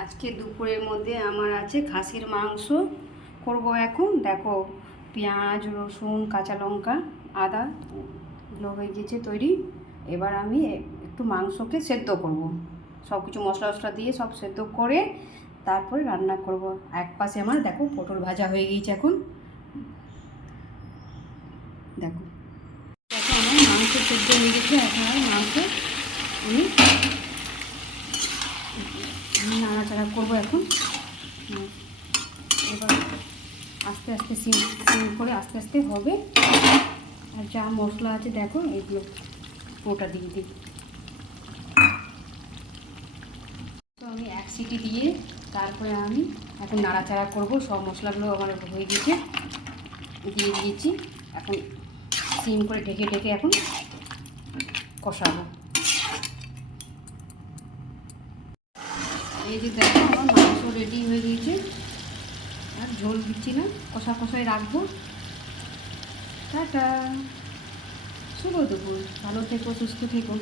আজকে দুপুরের মধ্যে আমার আছে খাসির মাংস করব। এখন দেখো, পেঁয়াজ, রসুন, কাঁচা লঙ্কা, আদা এগুলো হয়ে গেছে তৈরি। এবার আমি একটু মাংসকে সেদ্ধ করব, সব কিছু মশলা টশলা দিয়ে সব সেদ্ধ করে তারপরে রান্না করব। এক পাশে আমার দেখো পটল ভাজা হয়ে গিয়েছে। এখন দেখো আমার মাংস সেদ্ধ হয়ে গেছে। এখন আর মাংস আমি নাড়াচাড়া করবো এখন। এবার আস্তে আস্তে সিম করে আস্তে আস্তে হবে। আর যা মশলা আছে দেখো, এগুলো পুরোটা দিয়ে দিই। তো আমি এক সিটি দিয়ে তারপরে আমি এখন নাড়াচাড়া করব। সব মশলাগুলো আমার হয়ে গেছে, দিয়ে দিয়েছি। এখন সিম করে ঢেকে ঢেকে এখন কষাবো। এই যে দেখো আমার মাংস রেডি হয়ে গিয়েছে। আর ঝোল দিচ্ছি না, কষা কষায় রাখবো। টাটা, শুভ দুপুর, ভালো থেকো, সুস্থ থেকো।